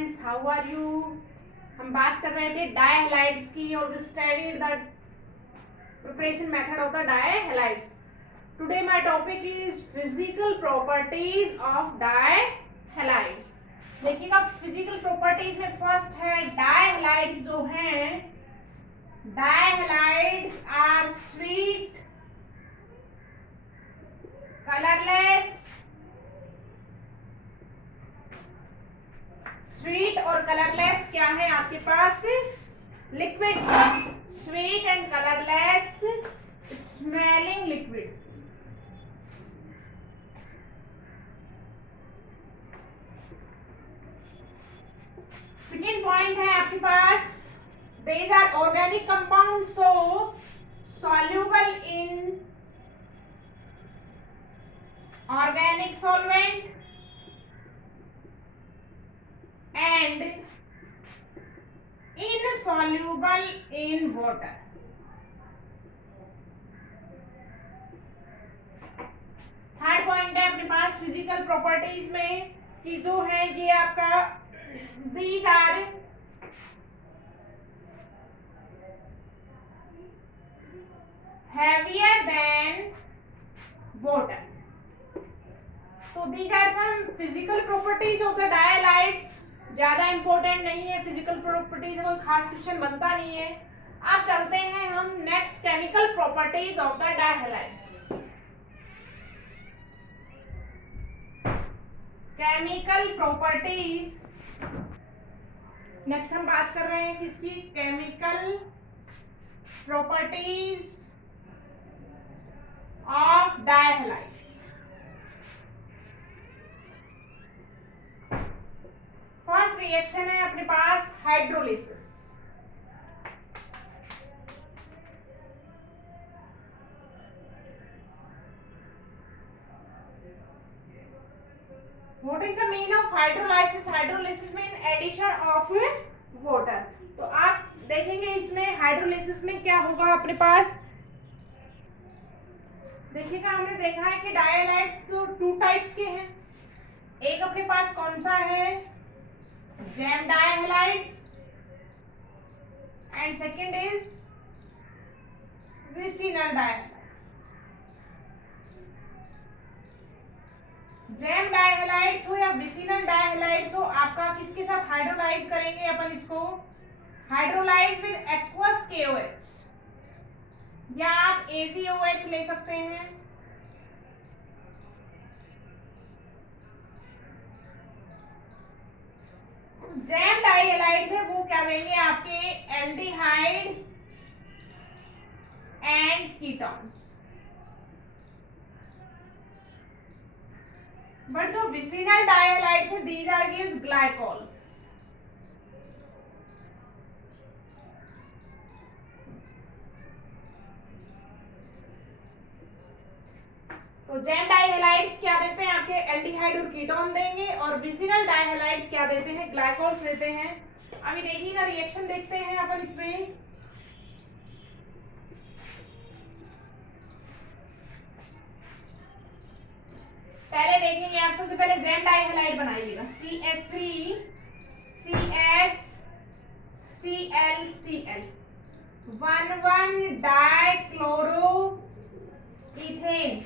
Friends, how are you. हम बात कर रहे थे डायहैलाइड्स की और studied the preparation method of the dihalides. Today my topic is physical properties of dihalides. देखिएगा, फिजिकल प्रॉपर्टीज में फर्स्ट है डायहैलाइड्स जो हैं, dihalides are sweet, colourless, sweet और कलरलेस क्या है आपके पास, liquid, sweet and colourless smelling liquid. Second point है आपके पास, these are organic compounds, so soluble in organic solvent and insoluble in water. Third point है अपने पास फिजिकल प्रॉपर्टीज में कि जो है ये आपका these are heavier than water. तो these are some physical properties of the dialytes. ज्यादा इंपॉर्टेंट नहीं है फिजिकल प्रॉपर्टीज, कोई खास क्वेश्चन बनता नहीं है। अब चलते हैं हम next chemical properties of the dihalides. Chemical properties next हम बात कर रहे हैं किसकी, chemical properties of dihalides. First reaction है अपने पास hydrolysis. What is the mean of hydrolysis? Hydrolysis mean addition of water. तो आप देखेंगे इसमें हाइड्रोलिसिस में क्या होगा अपने पास, देखिएगा हमने देखा है कि डायहैलाइड्स तो टू टाइप्स के हैं। एक अपने पास कौन सा है, gem dihalides, and second is vicinal dihalides. Gem dihalides हो या विसिनल डायहैलाइड्स हो, आपका किसके साथ हाइड्रोलाइज करेंगे अपन इसको, हाइड्रोलाइज विद एक्वस KOH या आप AgOH ले सकते हैं। जैम डायहैलाइड्स है वो क्या देंगे आपके, एल्डिहाइड एंड कीटोन्स। बट जो विसिनल डायहैलाइड्स है, दीज आर गिव्स ग्लाइकोल्स। तो जैम डायहैलाइड्स क्या देते हैं आपके, एल्डिहाइड और कीटोन देंगे, और विसिनल डायहैलाइड्स क्या देते हैं, ग्लाइकोल्स देते हैं। अभी देखिएगा रिएक्शन देखते हैं अपन इसमें। पहले देखेंगे आप, सबसे पहले जैम डायहैलाइड बनाइएगा, CH3 CHClCl 1,1 dichloro ethane.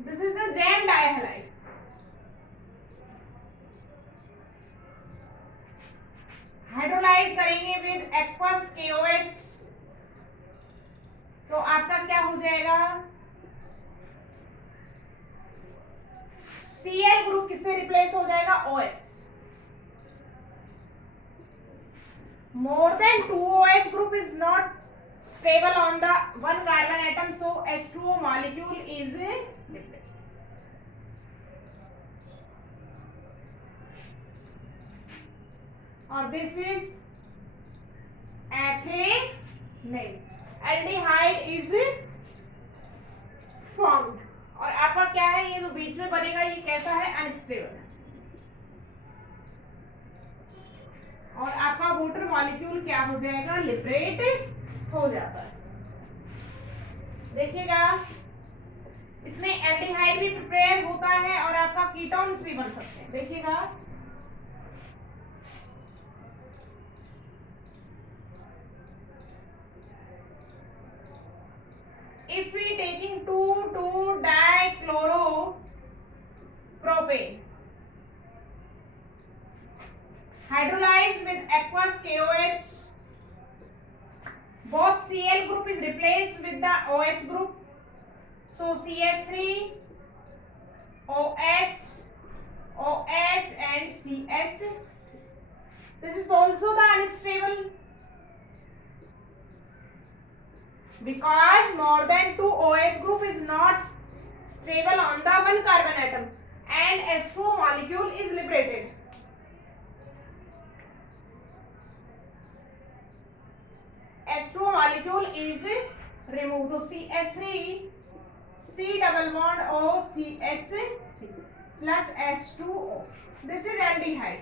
This is the jam dihalide. Hydrolyse करेंगे विद एक्वस KOH, तो आपका क्या हो जाएगा, Cl ग्रुप किससे रिप्लेस हो जाएगा, OH। More than 2 OH group is not stable on the one carbon atom, so H2O molecule is liquid. और this is ethane, aldehyde is formed। और आपका क्या है, ये जो बीच में बनेगा ये कैसा है, अनस्टेबल है। और आपका वाटर मॉलिक्यूल क्या हो जाएगा, लिबरेट हो जाता है। देखिएगा इसमें एल्डिहाइड भी प्रिपेयर होता है और आपका कीटोन्स भी बन सकते हैं। देखिएगा propane hydrolyzed with aqueous KOH. Both Cl group is replaced with the OH group. So CH3, OH, OH and CH. This is also the unstable because more than 2 OH group is not stable on the one carbon atom and H2O molecule is liberated. H2O molecule is removed. So CH3, C double bond O, CH plus H2O. This is aldehyde.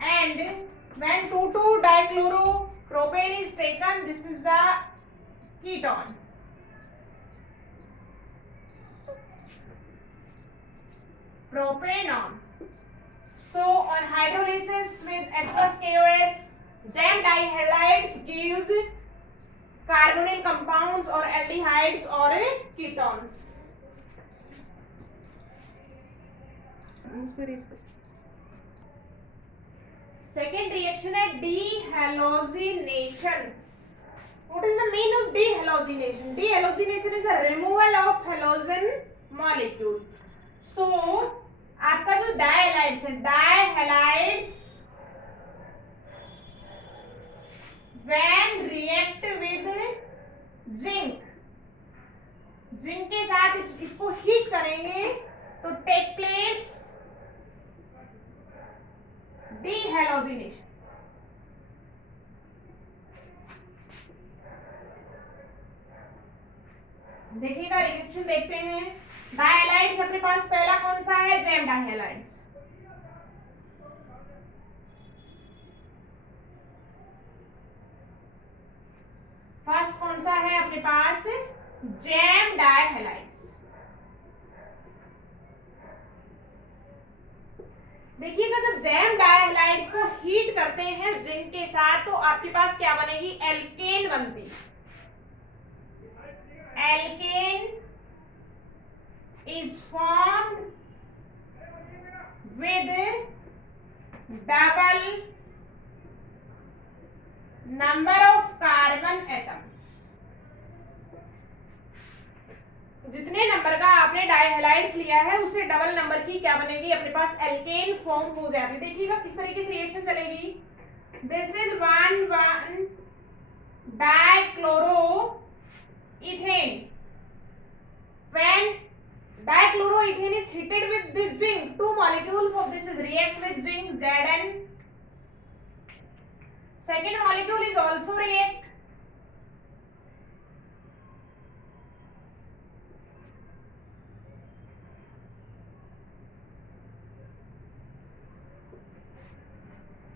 And when 2,2-dichloropropane is taken, this is the ketone. Propanone. So on hydrolysis with aqueous KOH, jam dihalides gives carbonyl compounds or aldehydes or ketones. Second reaction है dehalogenation. What is the meaning of dehalogenation? Dehalogenation is the removal of halogen molecule. So आपका जो डायहैलाइड्स है, डायहैलाइड्स when react with zinc, zinc के साथ इसको heat करेंगे तो take place dehalogenation. देखिएगा रिएक्शन देखते हैं. डायहैलाइड्स अपने पास पहला कौन सा है? जैम डायहैलाइड्स. फर्स्ट कौन सा है अपने पास? जैम डायहैलाइड्स. देखिएगा जब जैम डायहैलाइड्स को हीट करते हैं जिंक के साथ तो आपके पास क्या बनेगी? एल्केन बनती. Alkane is formed with double number of carbon atoms. जितने नंबर का आपने डायहैलाइड्स लिया है उससे डबल नंबर की क्या बनेगी? अपने पास एल्केन फॉर्म हो जाती है. देखिएगा किस तरीके से रिएक्शन चलेगी. This is 1,1 dichloroethane. When dichloroethane is heated with this zinc, 2 molecules of this is react with zinc Zn. Second molecule is also react.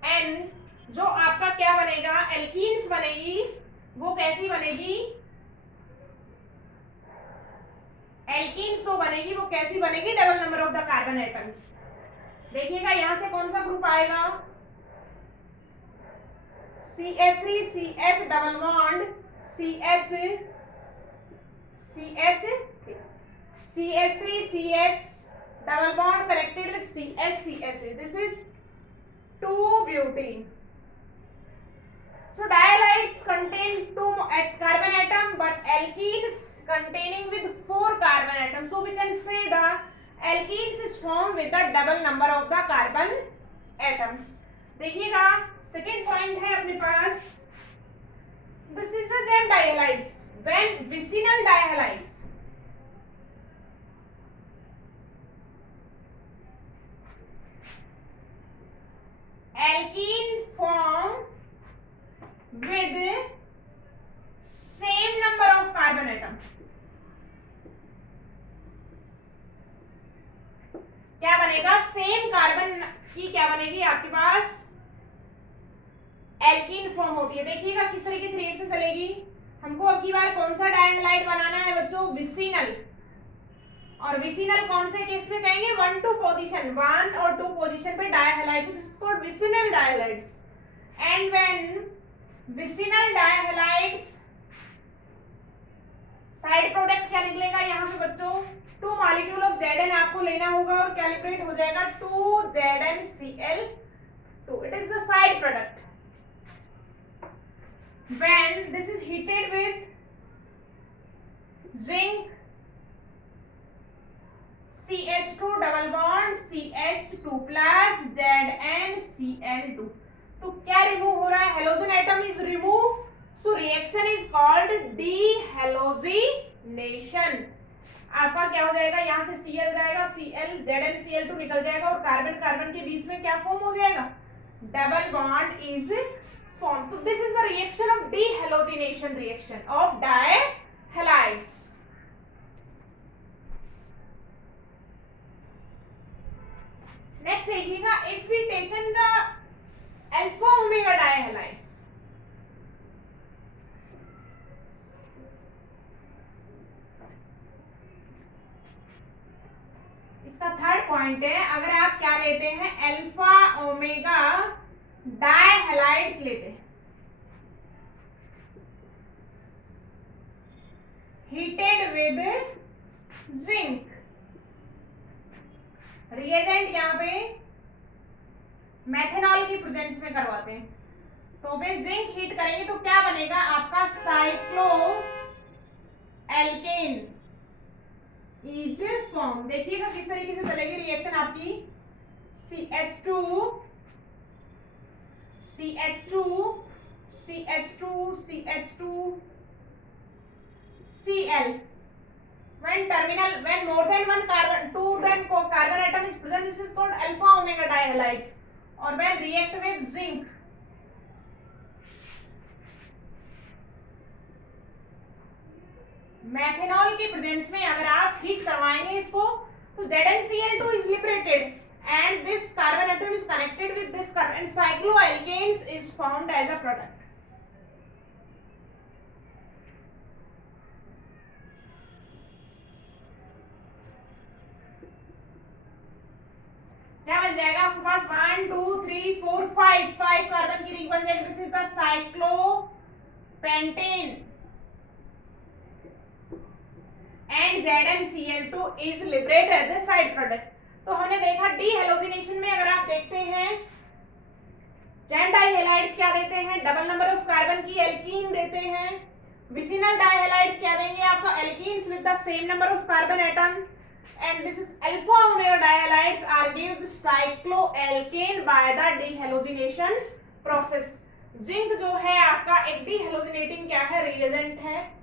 And जो आपका क्या बनेगा? एल्कीन्स बनेगी. वो कैसी बनेगी? एल्कीन्स जो बनेगी वो कैसी बनेगी? Double number of the carbon atom. देखिएगा यहां से कौन सा ग्रुप आएगा? CH3 CH double bond CH CH CH3 CH double bond connected with CH CH. This is 2-butene. So dihalides contain 2 carbon atom but alkenes containing with 4 carbon atoms. So we can say the alkenes is formed with the double number of the carbon atoms. देखिएगा second point है अपने पास. This is the gem dihalides. When vicinal dihalides alkene form with same number of carbon atom. क्या बनेगा? Same carbon की क्या बनेगी आपके पास? एल्कीन फॉर्म होती है. देखिएगा किस तरीके से रिएक्शन चलेगी. हमको अब की बार कौन सा डायहैलाइड बनाना है बच्चों? विसिनल. और विसिनल कौन से केस में कहेंगे? 1-2 पोजीशन, 1 और 2 पोजीशन पे dihalides. This is called vicinal dihalides. And when vicinal dihalides side product क्या निकलेगा यहाँ पे बच्चों, 2 मॉलिक्यूल ऑफ Zn आपको लेना होगा और कैलिब्रेट हो जाएगा 2ZnCl2. It is the side product. When this is heated with zinc CH2 double bond CH2 plus ZnCl2, तो क्या रिमूव हो रहा है, halogen atom is remove. So reaction is called dehalogenation. आपका क्या हो जाएगा, यहाँ से Cl जाएगा, Cl ZnCl2 निकल जाएगा और कार्बन कार्बन के बीच में क्या फॉर्म हो जाएगा, double bond is formed. So this is the reaction of dehallucination reaction of dihalides. Next देखिएगा, if we taken the alpha omega dihalides, इसका थर्ड पॉइंट है, अगर आप क्या लेते हैं, अल्फा ओमेगा डाइहैलाइड्स लेते हैं, हीटेड विद जिंक, रिएजेंट यहाँ पे मेथेनॉल की प्रेजेंस में करवाते हैं, तो फिर जिंक हीट करेंगे तो क्या बनेगा आपका, साइक्लो एल्केन इज फॉर्म. देखिएगा किस तरीके से चलेगी रिएक्शन आपकी, CH2 CH2 CH2 CH2 Cl. when more than one carbon, carbon atom is present, this is called alpha omega dihalides. or when react with zinc, methanol की presence में अगर आप हीट करवाएंगे इसको, तो ZnCl2 is liberated and this carbon atom is connected with this carbon, cycloalkanes is formed as a product. क्या बन जाएगा आपके पास, 1 2 3 4 5 कार्बन की रिंग बन जाएगी. This is the cyclopentane and ZnCl2 is liberated as a side product. तो हमने देखा डीहेलोजिनेशन में, अगर आप देखते हैं जेन डाइहैलाइड्स क्या देते हैं, डबल नंबर ऑफ कार्बन की एल्कीन देते हैं. विसिनल डाइहैलाइड्स क्या देंगे आपको, alkenes with the same number of carbon atom. And this is alpha omega dihalides or gives cycloalkane by the dehalogenation process. Zinc जो है आपका एक डीहेलोजिनेटिंग क्या है, रिएजेंट है.